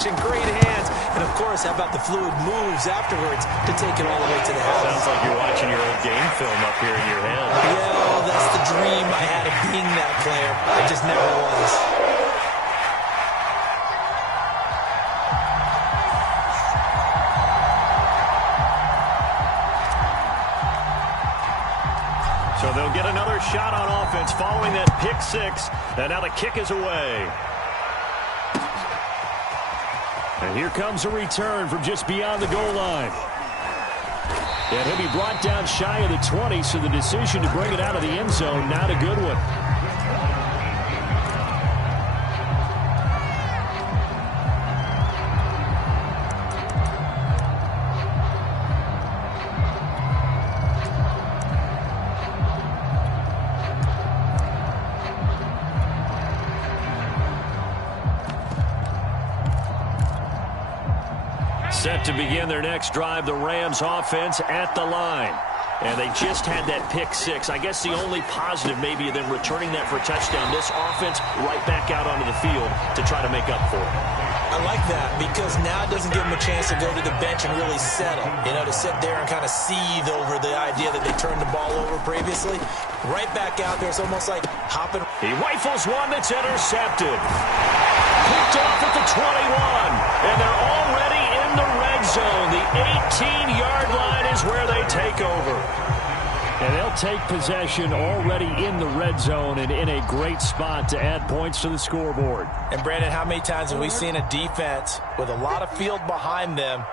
Great hands, and of course, how about the fluid moves afterwards to take it all the way to the house? Sounds like you're watching your old game film up here in your head. Yeah, that's the dream I had of being that player. I just never was. So they'll get another shot on offense following that pick six, and now the kick is away. And here comes a return from just beyond the goal line. And he'll be brought down shy of the 20, so the decision to bring it out of the end zone, not a good one. Set to begin their next drive, the Rams offense at the line. And they just had that pick six. I guess the only positive maybe of them returning that for a touchdown. This offense right back out onto the field to try to make up for it. I like that because now it doesn't give them a chance to go to the bench and really settle. You know, to sit there and kind of seethe over the idea that they turned the ball over previously. Right back out there, it's almost like hopping. He rifles one that's intercepted. Picked off at the 21. And they're already in the red zone. The 18-yard line is where they take over. And they'll take possession already in the red zone and in a great spot to add points to the scoreboard. And, Brandon, how many times have we seen a defense with a lot of field behind them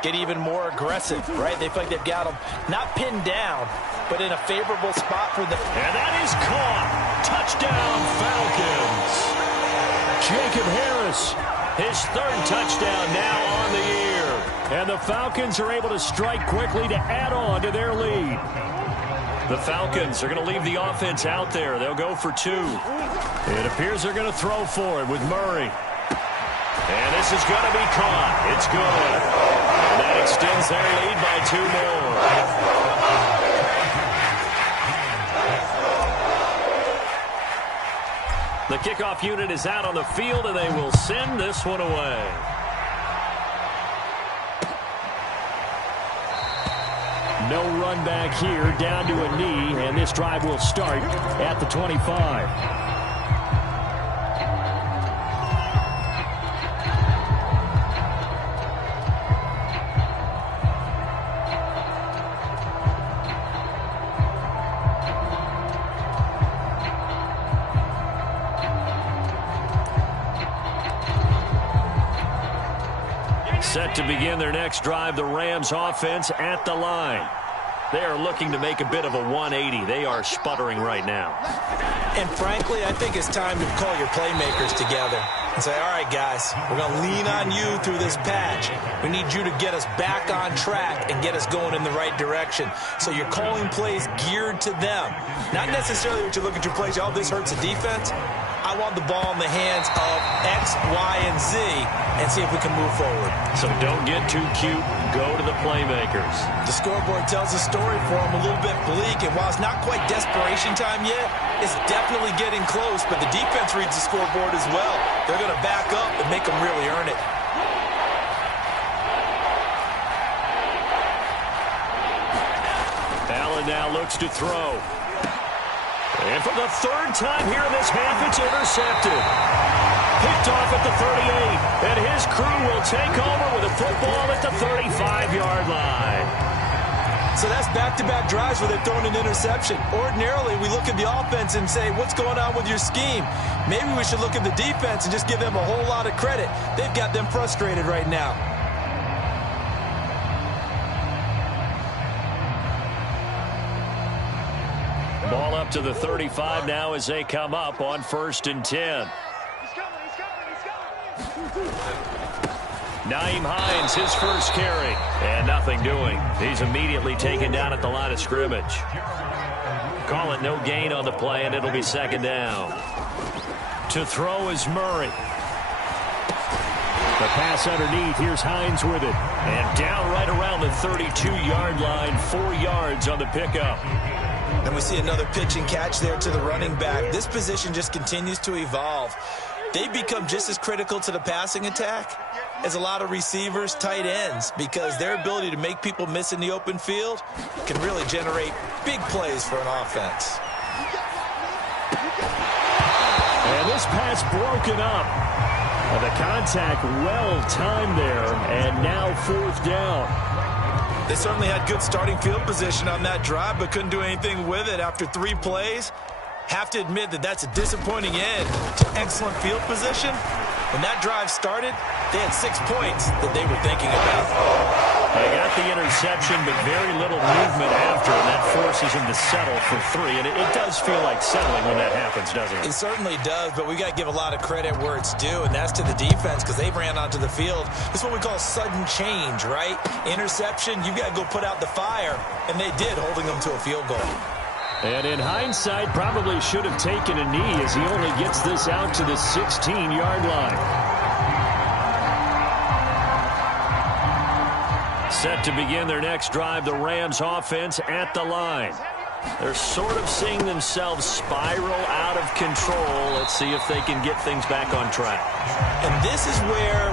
get even more aggressive, right? They feel like they've got them not pinned down, but in a favorable spot for them. And that is caught. Touchdown, Falcons. Jacob Harris, his third touchdown now on the year. And the Falcons are able to strike quickly to add on to their lead. The Falcons are going to leave the offense out there. They'll go for two. It appears they're going to throw for it with Murray. And this is going to be caught. It's good. And that extends their lead by two more. The kickoff unit is out on the field, and they will send this one away. No run back here, down to a knee, and this drive will start at the 25. Set to begin their next drive, the Rams offense at the line. They are looking to make a bit of a 180. They are sputtering right now. And frankly, I think it's time to call your playmakers together and say, all right, guys, we're going to lean on you through this patch. We need you to get us back on track and get us going in the right direction. So you're calling plays geared to them. Not necessarily what you look at your plays, oh, this hurts the defense. I want the ball in the hands of X, Y, and Z and see if we can move forward. So don't get too cute. Go to the playmakers. The scoreboard tells a story for them, a little bit bleak, and while it's not quite desperation time yet, it's definitely getting close, but the defense reads the scoreboard as well. They're going to back up and make them really earn it. Allen now looks to throw. And for the third time here in this half, it's intercepted. Picked off at the 38, and his crew will take over with a football at the 35-yard line. So that's back-to-back drives where they've thrown an interception. Ordinarily, we look at the offense and say, what's going on with your scheme? Maybe we should look at the defense and just give them a whole lot of credit. They've got them frustrated right now. Ball up to the 35 now as they come up on 1st and 10. Nyheim Hines, his first carry, and nothing doing. He's immediately taken down at the line of scrimmage. Call it no gain on the play, and it'll be 2nd down. To throw is Murray. The pass underneath. Here's Hines with it. And down right around the 32-yard line, 4 yards on the pickup. And we see another pitch and catch there to the running back. This position just continues to evolve. They become just as critical to the passing attack is a lot of receivers, tight ends, because their ability to make people miss in the open field can really generate big plays for an offense. And this pass broken up. And the contact well timed there, and now 4th down. They certainly had good starting field position on that drive, but couldn't do anything with it after 3 plays. Have to admit that that's a disappointing end to excellent field position. When that drive started, they had 6 points that they were thinking about. They got the interception, but very little movement after, and that forces them to settle for 3. And it does feel like settling when that happens, doesn't it? It certainly does, but we got to give a lot of credit where it's due, and that's to the defense, because they ran onto the field. It's what we call sudden change, right? Interception, you got to go put out the fire, and they did, holding them to a field goal. And in hindsight, probably should have taken a knee as he only gets this out to the 16-yard line. Set to begin their next drive, the Rams offense at the line. They're sort of seeing themselves spiral out of control. Let's see if they can get things back on track. And this is where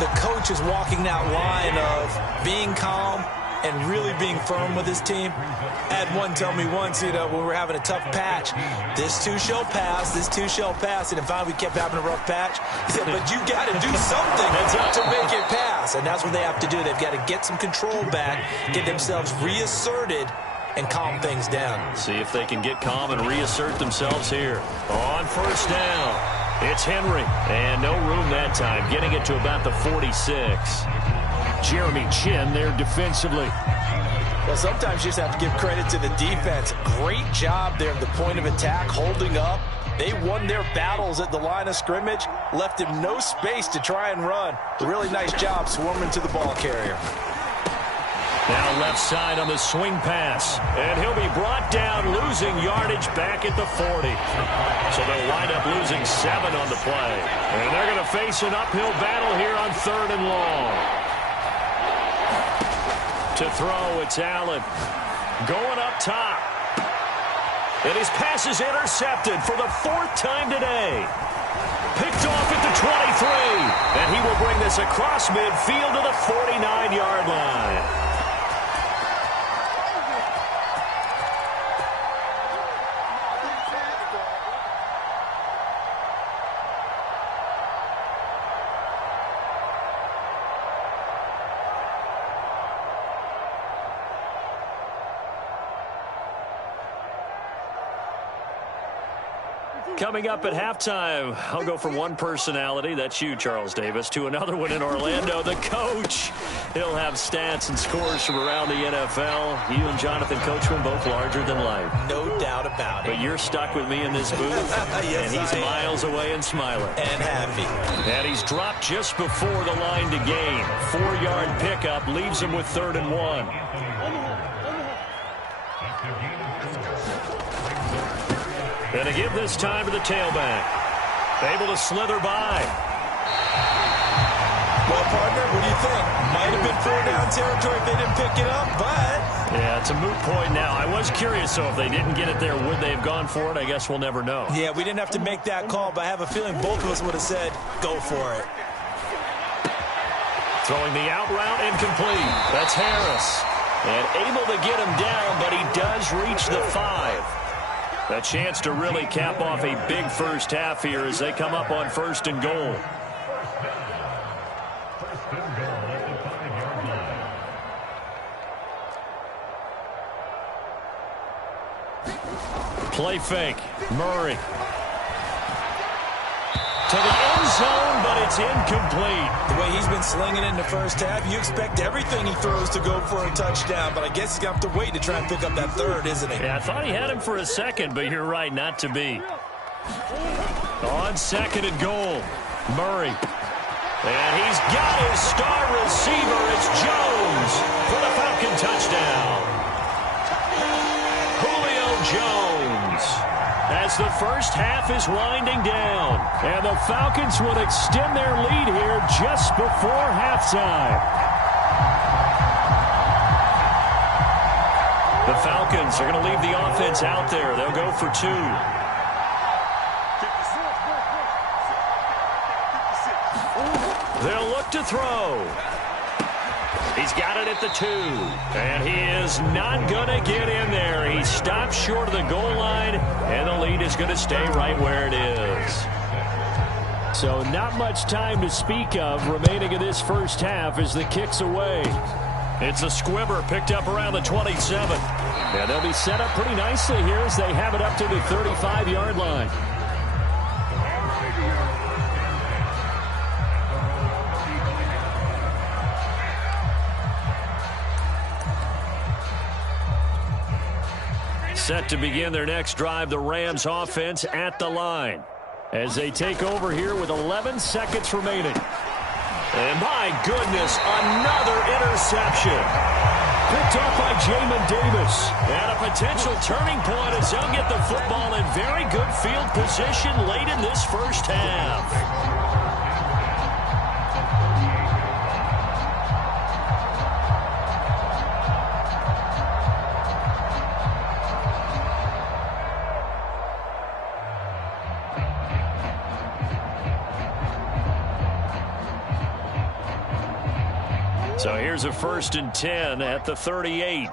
the coach is walking that line of being calm and really being firm with his team. I had one tell me once, when we were having a tough patch, this too shall pass, this too shall pass, and finally we kept having a rough patch. He said, but you got to do something to make it pass, and that's what they have to do. They've got to get some control back, get themselves reasserted, and calm things down. See if they can get calm and reassert themselves here. On 1st down, it's Henry, and no room that time, getting it to about the 46. Jeremy Chin there defensively. Well, sometimes you just have to give credit to the defense. Great job there at the point of attack, holding up. They won their battles at the line of scrimmage, left him no space to try and run. A really nice job swarming to the ball carrier. Now left side on the swing pass. And he'll be brought down, losing yardage back at the 40. So they'll wind up losing 7 on the play. And they're going to face an uphill battle here on 3rd and long. To throw, it's Allen. Going up top. And his pass is intercepted for the 4th time today. Picked off at the 23. And he will bring this across midfield to the 49-yard line. Coming up at halftime, I'll go from one personality, that's you, Charles Davis, to another one in Orlando, the coach. He'll have stats and scores from around the NFL. You and Jonathan Coachman both larger than life. No doubt about it. But you're stuck with me in this booth, yes, and he's miles away and smiling. And happy. And he's dropped just before the line to gain. 4-yard pickup leaves him with 3rd and 1. And to give this time to the tailback. Able to slither by. Well, partner, what do you think? Might have been 4-down territory if they didn't pick it up, but... Yeah, it's a moot point now. I was curious, so if they didn't get it there, would they have gone for it? I guess we'll never know. Yeah, we didn't have to make that call, but I have a feeling both of us would have said, go for it. Throwing the out route incomplete. That's Harris. And able to get him down, but he does reach the 5. A chance to really cap off a big first half here as they come up on 1st and goal. Play fake. Murray. To the end zone, but it's incomplete. The way he's been slinging it in the first half, you expect everything he throws to go for a touchdown, but I guess he's going to have to wait to try and pick up that 3rd, isn't he? Yeah, I thought he had him for a second, but you're right, not to be. On 2nd and goal, Murray. And he's got his star receiver. It's Jones for the Falcon touchdown. Julio Jones. As the first half is winding down. And the Falcons will extend their lead here just before halftime. The Falcons are going to leave the offense out there. They'll go for 2. They'll look to throw. He's got it at the 2. And he is not going to get in there. He stopped short of the goal line, and the lead is going to stay right where it is. So not much time to speak of remaining in this first half as the kick's away. It's a squibber picked up around the 27. And they'll be set up pretty nicely here as they have it up to the 35-yard line. Set to begin their next drive, the Rams offense at the line as they take over here with 11 seconds remaining. And my goodness, another interception. Picked off by Jamin Davis. And a potential turning point as they'll get the football in very good field position late in this first half. So here's a 1st and 10 at the 38.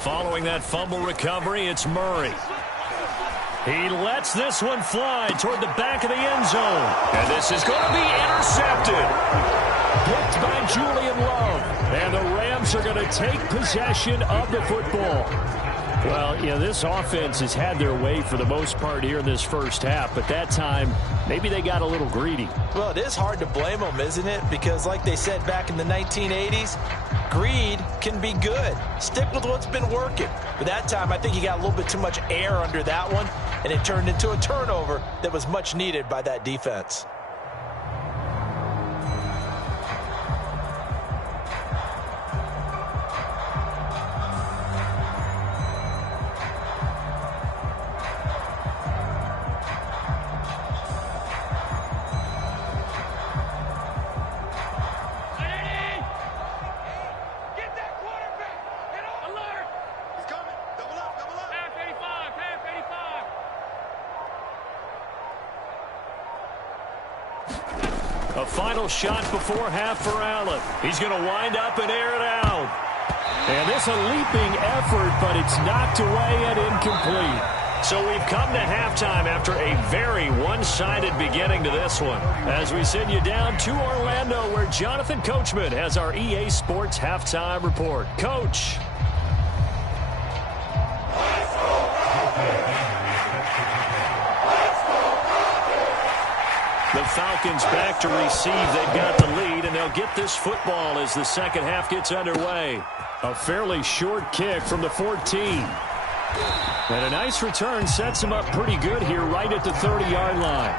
Following that fumble recovery, it's Murray. He lets this one fly toward the back of the end zone. And this is going to be intercepted. Picked by Julian Love. And the Rams are going to take possession of the football. Well, you know, this offense has had their way for the most part here in this first half, but that time, maybe they got a little greedy. Well, it is hard to blame them, isn't it? Because like they said back in the 1980s, greed can be good. Stick with what's been working. But that time, I think you got a little bit too much air under that one, and it turned into a turnover that was much needed by that defense. A final shot before half for Allen. He's going to wind up and air it out. And this a leaping effort, but it's knocked away and incomplete. So we've come to halftime after a very one-sided beginning to this one. As we send you down to Orlando, where Jonathan Coachman has our EA Sports halftime report. Coach. The Falcons back to receive. They've got the lead, and they'll get this football as the second half gets underway. A fairly short kick from the 14. And a nice return sets him up pretty good here right at the 30-yard line.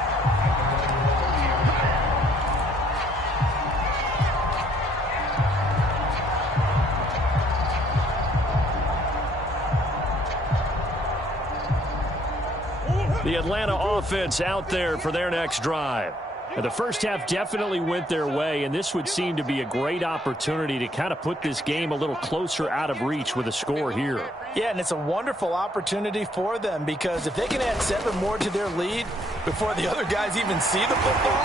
The Atlanta offense out there for their next drive. And the first half definitely went their way, and this would seem to be a great opportunity to kind of put this game a little closer out of reach with a score here. Yeah, and it's a wonderful opportunity for them because if they can add 7 more to their lead before the other guys even see the football,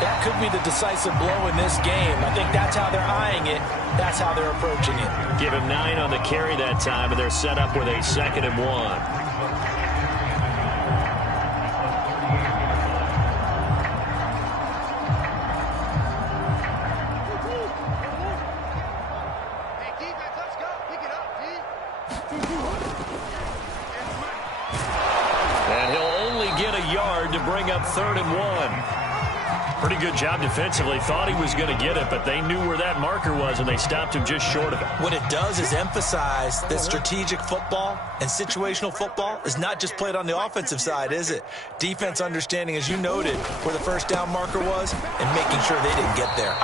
that could be the decisive blow in this game. I think that's how they're eyeing it. That's how they're approaching it. Give him 9 on the carry that time, and they're set up with a 2nd and 1. Bring up 3rd and 1. Pretty good job defensively. Thought he was going to get it, but they knew where that marker was, and they stopped him just short of it. What it does is emphasize that strategic football and situational football is not just played on the offensive side, is it? Defense understanding, as you noted, where the first down marker was and making sure they didn't get there.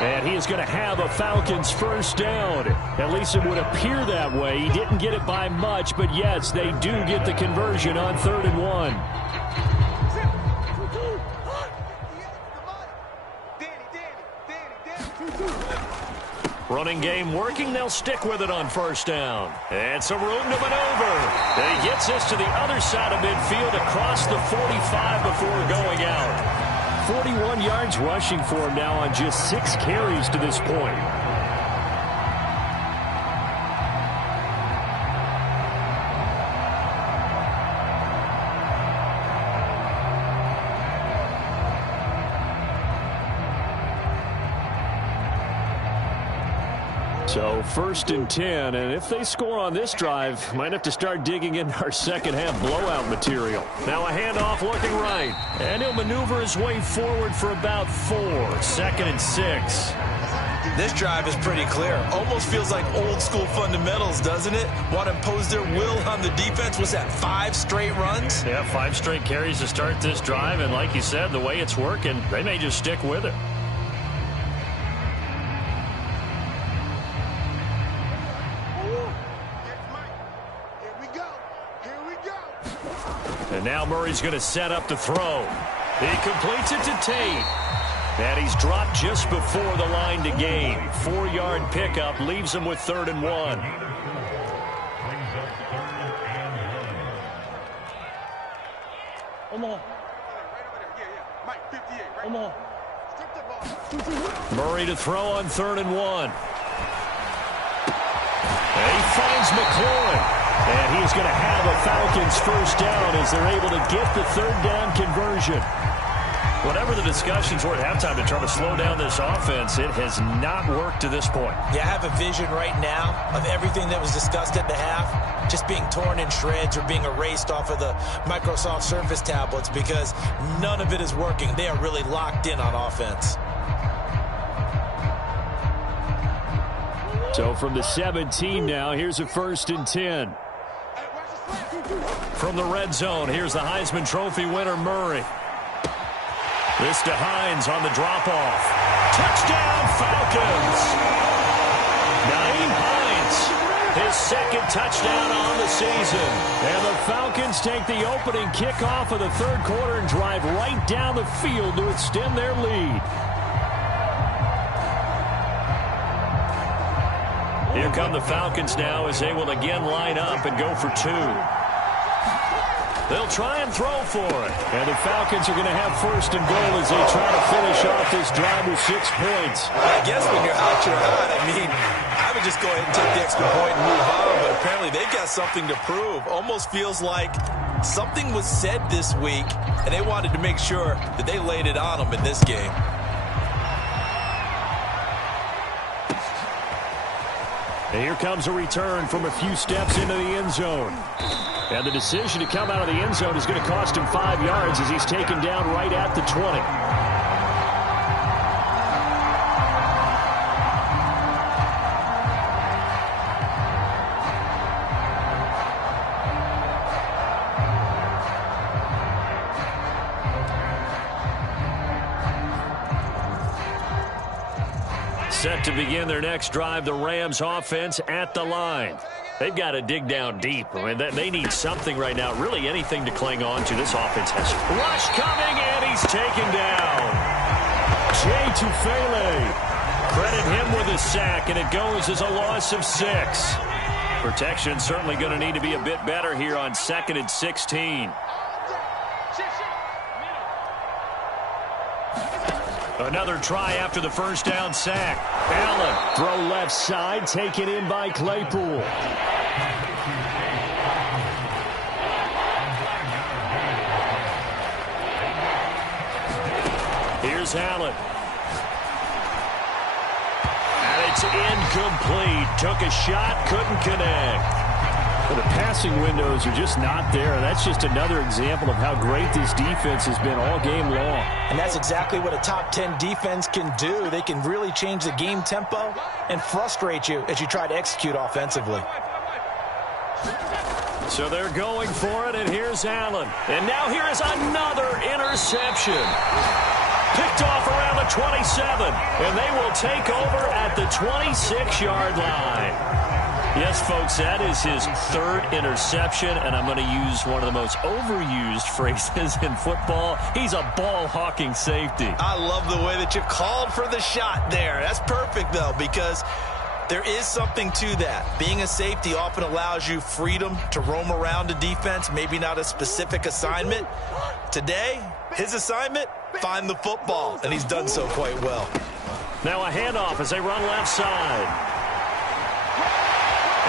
And he is going to have a Falcons first down. At least it would appear that way. He didn't get it by much, but yes, they do get the conversion on 3rd and 1. Running game working. They'll stick with it on first down. And some room to maneuver. And he gets us to the other side of midfield across the 45 before going out. 41 yards rushing for him now on just 6 carries to this point. So 1st and 10, and if they score on this drive, might have to start digging into our second half blowout material. Now a handoff looking right, and he'll maneuver his way forward for about 4. 2nd and 6. This drive is pretty clear. Almost feels like old school fundamentals, doesn't it? Want to impose their will on the defense. Was that 5 straight runs? Yeah, 5 straight carries to start this drive, and like you said, the way it's working, they may just stick with it. And now Murray's going to set up to throw. He completes it to Tate. And he's dropped just before the line to gain. 4-yard pickup leaves him with 3rd and 1. Murray to throw on 3rd and 1. And he finds McLaurin. And he's going to have a Falcons first down as they're able to get the 3rd down conversion. Whatever the discussions were at halftime to try to slow down this offense, it has not worked to this point. Yeah, I have a vision right now of everything that was discussed at the half just being torn in shreds or being erased off of the Microsoft Surface tablets because none of it is working. They are really locked in on offense. So from the 17 now, here's a 1st and 10. From the red zone, here's the Heisman Trophy winner, Murray. This to Hines on the drop-off. Touchdown, Falcons! Nyheim Hines, his 2nd touchdown on the season. And the Falcons take the opening kickoff of the 3rd quarter and drive right down the field to extend their lead. Here come the Falcons now as they will again line up and go for 2. They'll try and throw for it. And the Falcons are going to have 1st and goal as they try to finish off this drive with 6 points. I guess when you're out, you're out. I mean, I would just go ahead and take the extra point and move on, but apparently they've got something to prove. Almost feels like something was said this week, and they wanted to make sure that they laid it on them in this game. And here comes a return from a few steps into the end zone. And the decision to come out of the end zone is going to cost him 5 yards as he's taken down right at the 20. Set to begin their next drive, the Rams offense at the line. They've got to dig down deep. I mean, they need something right now, really anything to cling on to. This offense has rush coming, and he's taken down. Jay Tufele. Credit him with a sack, and it goes as a loss of 6. Protection certainly going to need to be a bit better here on 2nd and 16. Another try after the first down sack. Allen, throw left side, taken in by Claypool. Here's Allen. And it's incomplete. Took a shot, couldn't connect. Well, the passing windows are just not there. That's just another example of how great this defense has been all game long. And that's exactly what a top 10 defense can do. They can really change the game tempo and frustrate you as you try to execute offensively. So they're going for it, and here's Allen. And now here is another interception. Picked off around the 27, and they will take over at the 26-yard line. Yes, folks, that is his 3rd interception, and I'm going to use one of the most overused phrases in football. He's a ball-hawking safety. I love the way that you called for the shot there. That's perfect, though, because there is something to that. Being a safety often allows you freedom to roam around a defense, maybe not a specific assignment. Today, His assignment, find the football, and he's done so quite well. Now a handoff as they run left side.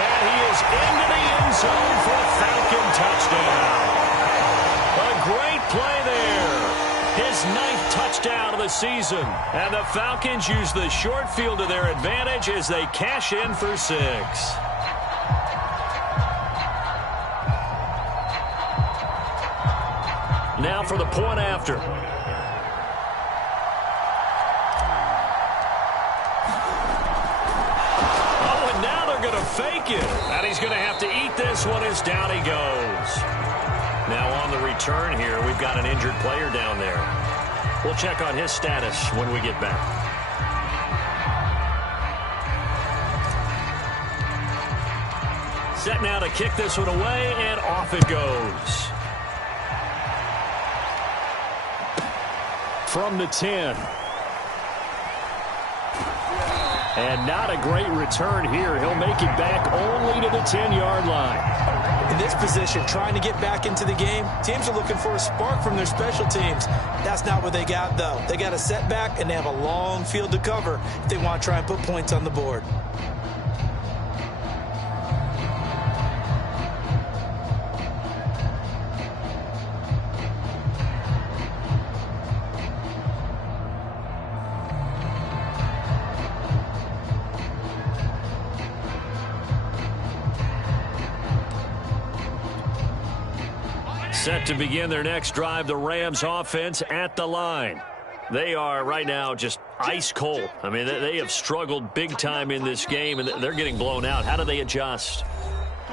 And he is into the end zone for a Falcon touchdown. A great play there. His 9th touchdown of the season. And the Falcons use the short field to their advantage as they cash in for 6. Now for the point after. Oh, and now they're going to fake it. And he's going to have to eat this one as down he goes. Now on the return here, we've got an injured player down there. We'll check on his status when we get back. Set now to kick this one away, and off it goes. From the 10. And not a great return here. He'll make it back only to the 10-yard line. In this position, trying to get back into the game, teams are looking for a spark from their special teams. That's not what they got, though. They got a setback, and they have a long field to cover if they want to try and put points on the board. Set to begin their next drive, the Rams offense at the line. They are right now just ice cold. I mean, they have struggled big time in this game, and they're getting blown out. How do they adjust?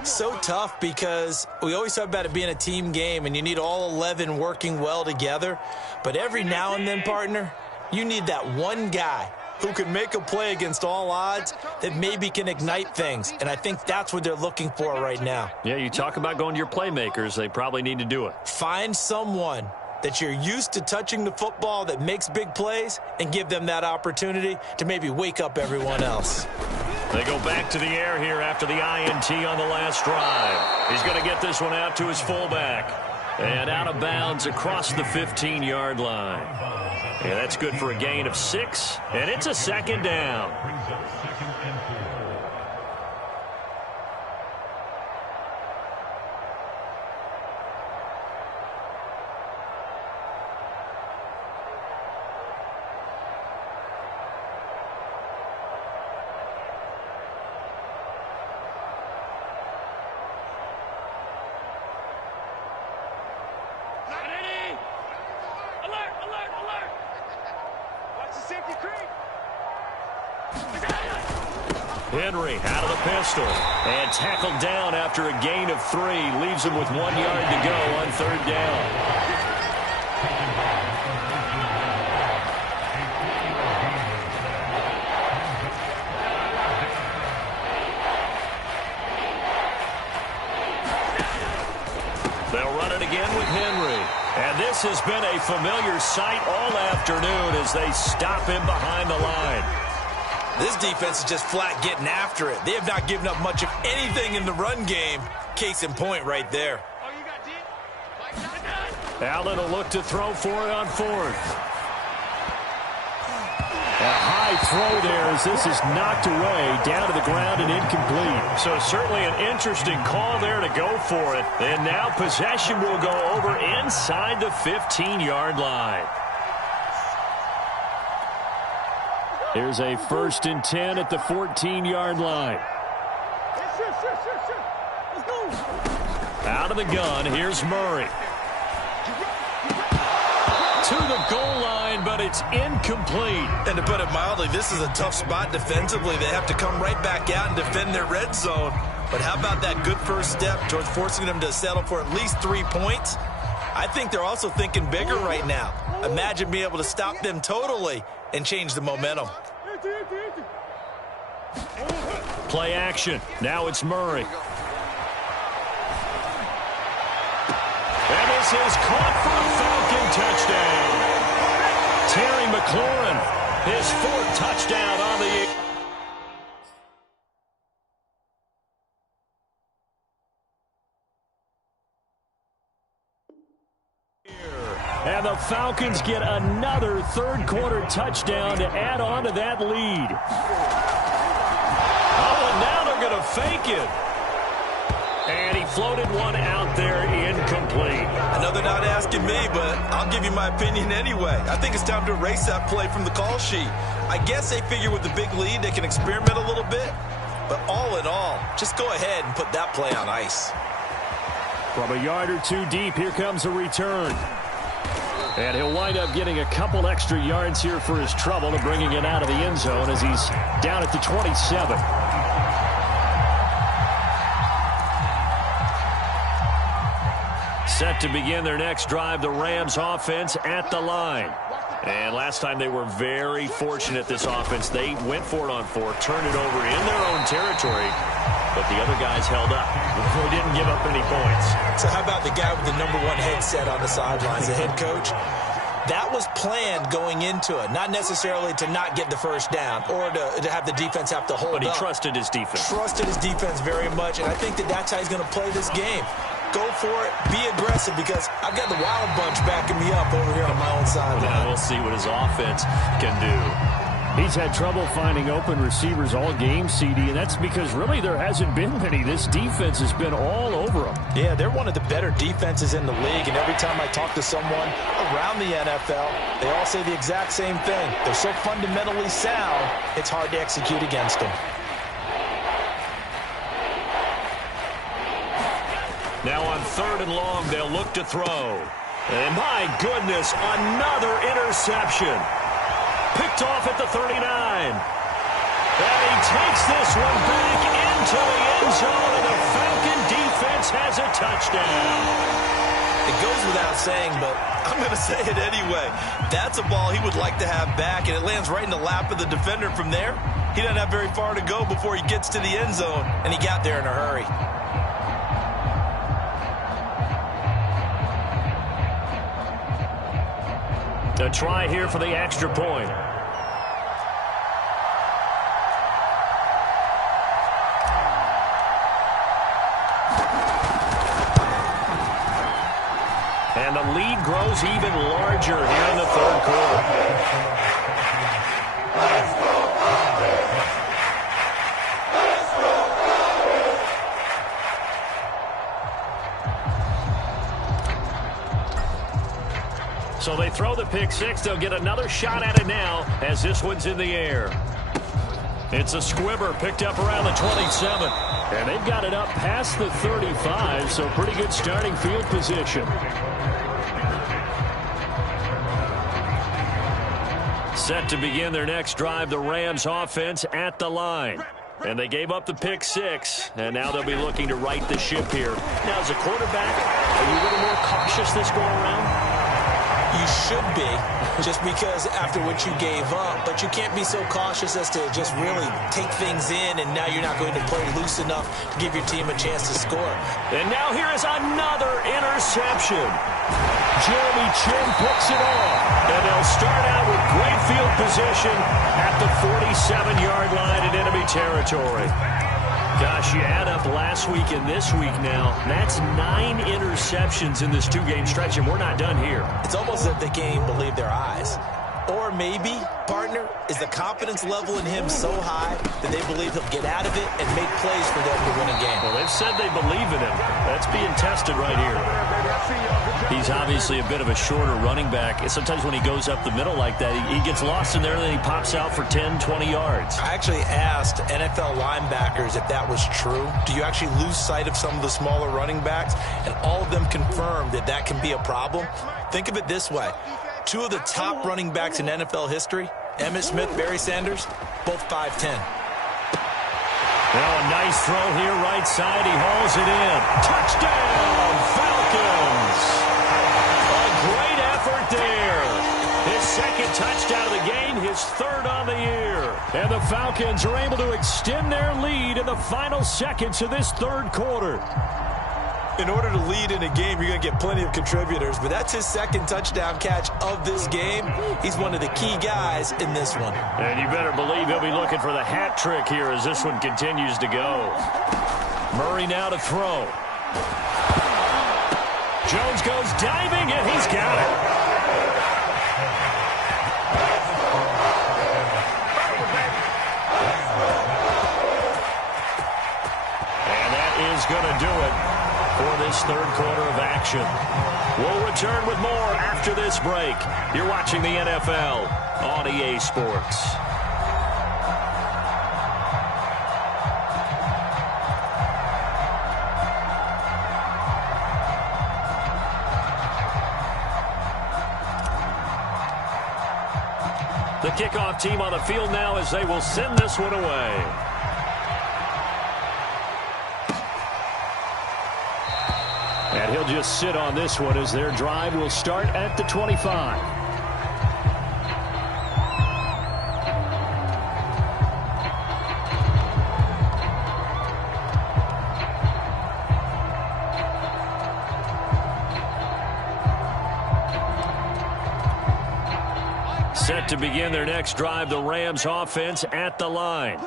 So tough because we always talk about it being a team game, and you need all 11 working well together. But every now and then, partner, you need that one guy who can make a play against all odds that maybe can ignite things. And I think that's what they're looking for right now. Yeah, you talk about going to your playmakers. They probably need to do it. Find someone that you're used to touching the football that makes big plays and give them that opportunity to maybe wake up everyone else. They go back to the air here after the INT on the last drive. He's going to get this one out to his fullback. And out of bounds across the 15-yard line. Yeah, that's good for a gain of 6, and it's a second down. Henry out of the pistol and tackled down after a gain of 3. Leaves him with 1 yard to go on 3rd down. They'll run it again with Henry. And this has been a familiar sight all afternoon as they stop him behind the line. This defense is just flat getting after it. They have not given up much of anything in the run game. Case in point right there. Allen will look to throw for it on 4th. A high throw there as this is knocked away, down to the ground and incomplete. So certainly an interesting call there to go for it. And now possession will go over inside the 15-yard line. There's a 1st and 10 at the 14-yard line. Out of the gun, here's Murray. To the goal line, but it's incomplete. And to put it mildly, this is a tough spot defensively. They have to come right back out and defend their red zone. But how about that good first step towards forcing them to settle for at least 3 points? I think they're also thinking bigger right now. Imagine being able to stop them totally and change the momentum. Play action. Now it's Murray. And this is caught for a Falcon touchdown. Terry McLaurin, his 4th touchdown on the year. And the the Falcons get another third-quarter touchdown to add on to that lead. Oh, and now they're going to fake it. And he floated one out there incomplete. I know they're not asking me, but I'll give you my opinion anyway. I think it's time to erase that play from the call sheet. I guess they figure with the big lead they can experiment a little bit. But all in all, just go ahead and put that play on ice. From a yard or two deep, here comes a return. And he'll wind up getting a couple extra yards here for his trouble and bringing it out of the end zone as he's down at the 27. Set to begin their next drive, the Rams offense at the line. And last time they were very fortunate, this offense. They went for it on fourth, turned it over in their own territory, but the other guys held up. They didn't give up any points. So how about the guy with the #1 headset on the sidelines, the head coach? That was planned going into it, not necessarily to not get the first down or to have the defense have to hold up. But he trusted his defense. Trusted his defense very much, and I think that's how he's going to play this game. Go for it. Be aggressive because I've got the Wild Bunch backing me up over here on my own sideline. Now we'll see what his offense can do. He's had trouble finding open receivers all game, CD, and that's because really there hasn't been many. This defense has been all over him. Yeah, they're one of the better defenses in the league, and every time I talk to someone around the NFL, they all say the exact same thing. They're so fundamentally sound, it's hard to execute against them. Now on 3rd and long, they'll look to throw. And my goodness, another interception. Picked off at the 39. And he takes this one back into the end zone, and the Falcon defense has a touchdown. It goes without saying, but I'm going to say it anyway. That's a ball he would like to have back, and it lands right in the lap of the defender from there. He doesn't have very far to go before he gets to the end zone, and he got there in a hurry. A try here for the extra point. And the lead grows even larger here in the 3rd quarter. So they throw the pick six. They'll get another shot at it now as this one's in the air. It's a squibber picked up around the 27. And they've got it up past the 35, so pretty good starting field position. Set to begin their next drive, the Rams offense at the line. And they gave up the pick six, and now they'll be looking to right the ship here. Now, as a quarterback, are you a little more cautious this go around? You should be, just because after what you gave up, but you can't be so cautious as to just really take things in, and now you're not going to play loose enough to give your team a chance to score. And now here is another interception. Jeremy Chin picks it off, and they'll start out with great field position at the 47-yard line in enemy territory. Gosh, you add up last week and this week now, that's 9 interceptions in this 2-game stretch, and we're not done here. It's almost as if they can't even believe their eyes. Or maybe, partner, is the confidence level in him so high that they believe he'll get out of it and make plays for them to win a game. Well, they've said they believe in him. That's being tested right here. He's obviously a bit of a shorter running back. And sometimes when he goes up the middle like that, he gets lost in there and then he pops out for 10, 20 yards. I actually asked NFL linebackers if that was true. Do you actually lose sight of some of the smaller running backs? And all of them confirmed that that can be a problem. Think of it this way. 2 of the top running backs in NFL history, Emmitt Smith, Barry Sanders, both 5'10". Well, a nice throw here, right side. He hauls it in. Touchdown, Falcons! A great effort there. His 2nd touchdown of the game, his 3rd on the year. And the Falcons are able to extend their lead in the final seconds of this 3rd quarter. In order to lead in a game, you're going to get plenty of contributors, but that's his 2nd touchdown catch of this game. He's one of the key guys in this one. And you better believe he'll be looking for the hat trick here as this one continues to go. Murray now to throw. Jones goes diving, and he's got it. this third quarter of action. We'll return with more after this break. You're watching the NFL on EA Sports. The kickoff team on the field now as they will send this one away. And he'll just sit on this one as their drive will start at the 25. Set to begin their next drive, the Rams offense at the line.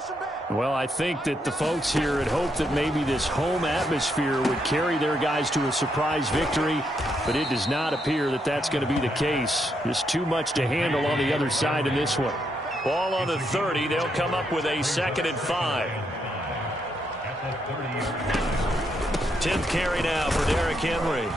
Well, I think that the folks here had hoped that maybe this home atmosphere would carry their guys to a surprise victory, but it does not appear that that's going to be the case. Just too much to handle on the other side in this one. Ball on the 30. They'll come up with a 2nd and 5. 10th carry now for Derrick Henry.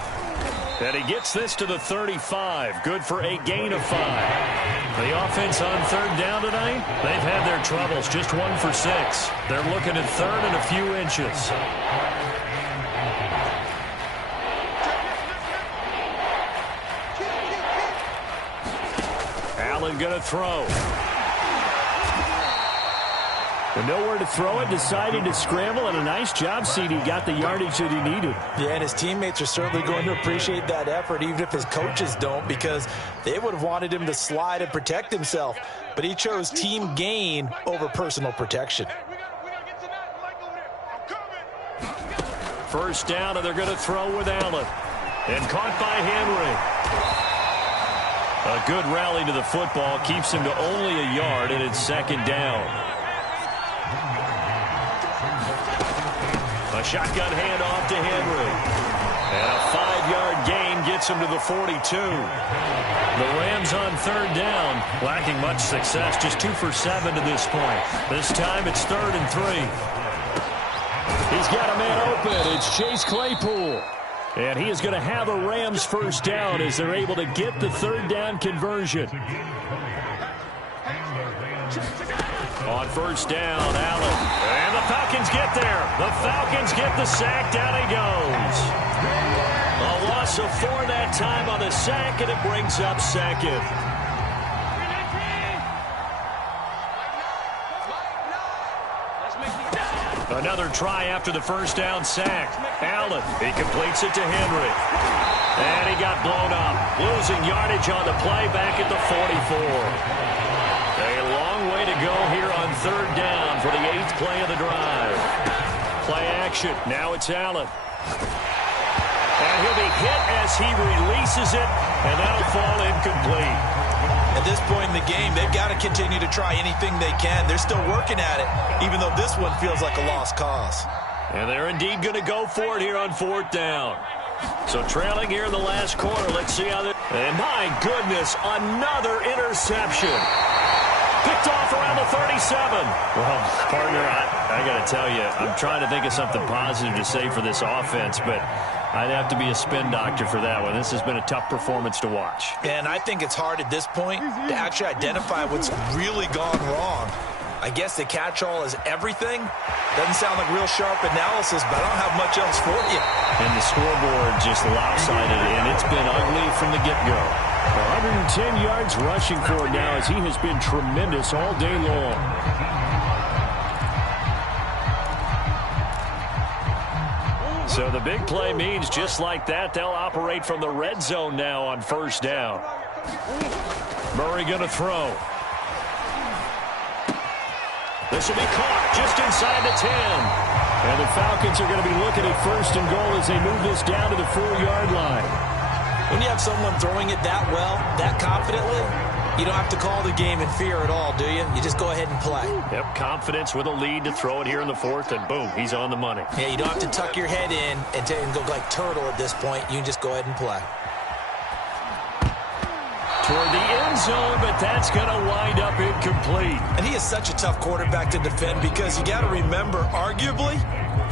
And he gets this to the 35. Good for a gain of 5. The offense on 3rd down tonight, they've had their troubles. Just 1 for 6. They're looking at 3rd and a few inches. Allen going to throw. And nowhere to throw it, deciding to scramble, and a nice job, CD. Got the yardage that he needed. Yeah, and his teammates are certainly going to appreciate that effort, even if his coaches don't, because they would have wanted him to slide and protect himself. But he chose team gain over personal protection. 1st down, and they're going to throw with Allen. And caught by Henry. A good rally to the football keeps him to only a yard, and it's 2nd down. A shotgun handoff to Henry. And a 5-yard gain gets him to the 42. The Rams on 3rd down, lacking much success, just 2 for 7 to this point. This time it's 3rd and 3. He's got a man open. It's Chase Claypool. And he is going to have a Rams 1st down as they're able to get the 3rd down conversion. On 1st down, Allen. And the Falcons get there. The Falcons get the sack. Down he goes. A loss of 4 that time on the sack, and it brings up 2nd. Another try after the 1st down sack. Allen, he completes it to Henry. And he got blown up. Losing yardage on the play back at the 44. A long way to go here on 3rd down for the 8th play of the drive. Play action. Now it's Allen. And he'll be hit as he releases it, and that'll fall incomplete. At this point in the game, they've got to continue to try anything they can. They're still working at it, even though this one feels like a lost cause. And they're indeed going to go for it here on 4th down. So trailing here in the last quarter. Let's see how and my goodness, another interception. Picked off around the 37. Well, partner, I got to tell you, I'm trying to think of something positive to say for this offense, but I'd have to be a spin doctor for that one. This has been a tough performance to watch. And I think it's hard at this point to actually identify what's really gone wrong. I guess the catch-all is everything. Doesn't sound like real sharp analysis, but I don't have much else for you. And the scoreboard just lopsided, and it's been ugly from the get-go. 110 yards rushing for it now as he has been tremendous all day long. So the big play means just like that, they'll operate from the red zone now on 1st down. Murray going to throw. This will be caught just inside the 10. And the Falcons are going to be looking at 1st and goal as they move this down to the 4-yard line. When you have someone throwing it that well, that confidently, you don't have to call the game in fear at all, do you? You just go ahead and play. Yep, confidence with a lead to throw it here in the 4th, and boom, he's on the money. Yeah, you don't have to tuck your head in and go like turtle at this point. You can just go ahead and play. Toward the end zone, but that's going to wind up incomplete. And he is such a tough quarterback to defend because you got to remember, arguably,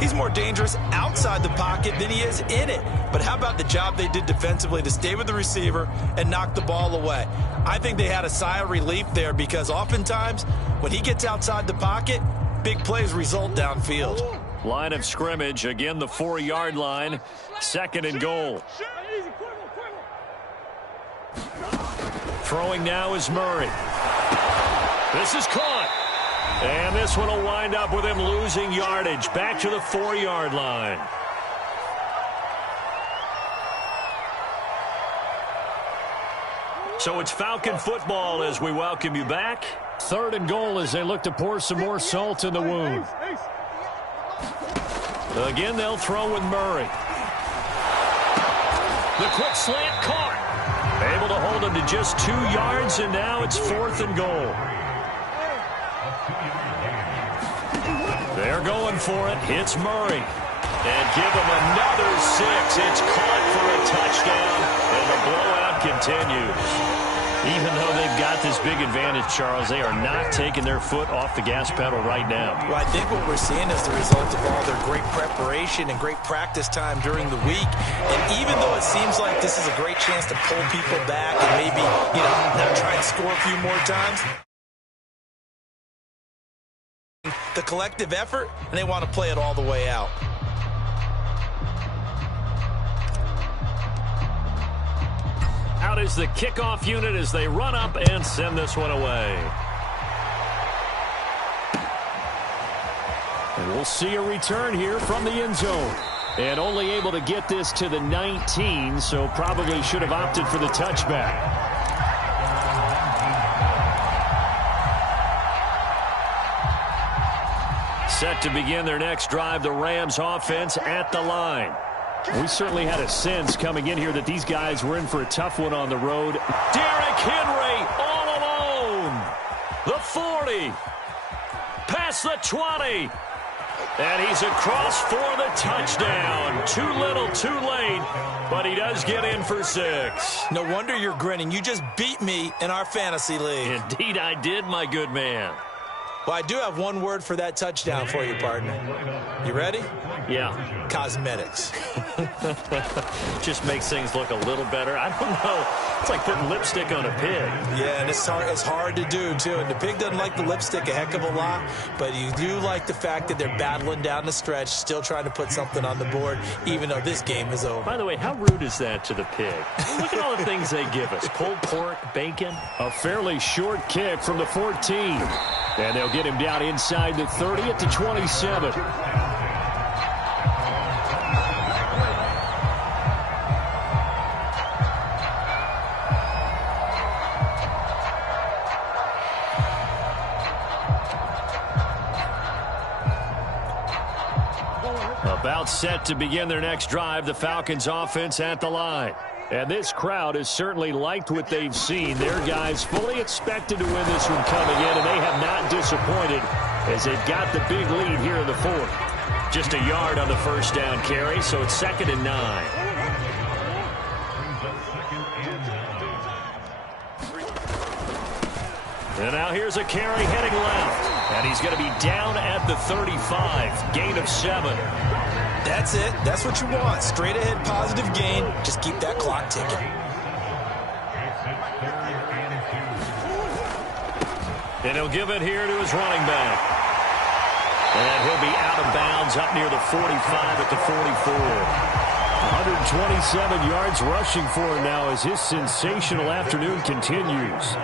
He's more dangerous outside the pocket than he is in it. But how about the job they did defensively to stay with the receiver and knock the ball away? I think they had a sigh of relief there because oftentimes when he gets outside the pocket, big plays result downfield. Line of scrimmage, again the 4-yard line, 2nd and goal. Throwing now is Murray. This is caught. And this one will wind up with him losing yardage. Back to the 4-yard line. So it's Falcon football as we welcome you back. 3rd and goal as they look to pour some more salt in the wound. Again, they'll throw with Murray. The quick slant caught. Able to hold him to just 2 yards, and now it's 4th and goal. They're going for it. It's Murray. And give him another 6. It's caught for a touchdown, and the blowout continues. Even though they've got this big advantage, Charles, they are not taking their foot off the gas pedal right now. Well, I think what we're seeing is the result of all their great preparation and great practice time during the week. And even though it seems like this is a great chance to pull people back and maybe, not try and score a few more times, the collective effort, and they want to play it all the way out. Out is the kickoff unit as they run up and send this one away. And we'll see a return here from the end zone. And only able to get this to the 19, so probably should have opted for the touchback. Set to begin their next drive, the Rams offense at the line. We certainly had a sense coming in here that these guys were in for a tough one on the road. Derrick Henry all alone. The 40. Past the 20. And he's across for the touchdown. Too little, too late. But he does get in for 6. No wonder you're grinning. You just beat me in our fantasy league. Indeed I did, my good man. Well, I do have one word for that touchdown for you, partner. You ready? Yeah. Cosmetics. Just makes things look a little better. I don't know. It's like putting lipstick on a pig. Yeah, and it's hard to do, too. And the pig doesn't like the lipstick a heck of a lot, but you do like the fact that they're battling down the stretch, still trying to put something on the board, even though this game is over. By the way, how rude is that to the pig? Look at all the things they give us. Pulled pork, bacon. A fairly short kick from the 14. And they'll get him down inside the 30 at the 27. About set to begin their next drive, the Falcons offense at the line. And this crowd has certainly liked what they've seen. Their guys fully expected to win this one coming in, and they have not disappointed as they've got the big lead here in the 4th. Just a yard on the first down carry, so it's 2nd and 9. And now here's a carry heading left. And he's going to be down at the 35. Gain of 7. That's it. That's what you want. Straight ahead positive gain. Just keep that clock ticking. And he'll give it here to his running back. And he'll be out of bounds up near the 45 at the 44. 127 yards rushing for him now as his sensational afternoon continues.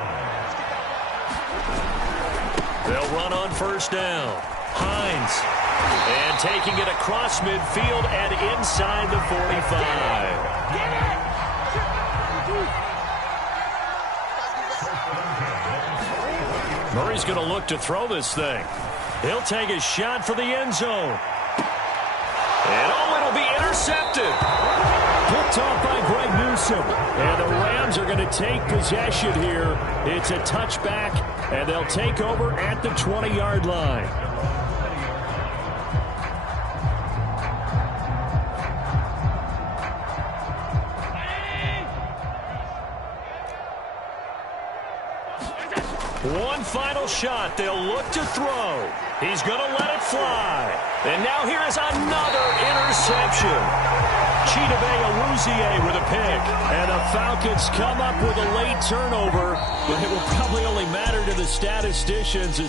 They'll run on first down. Hines. And taking it across midfield and inside the 45. Murray's going to look to throw this thing. He'll take a shot for the end zone. And it'll be intercepted. Picked off by Greg Newsome. And the Rams are going to take possession here. It's a touchback, and they'll take over at the 20-yard line. One final shot. They'll look to throw. He's going to let it fly. And now here is another interception. Chidobe Awuzie with a pick. And the Falcons come up with a late turnover, but it will probably only matter to the statisticians.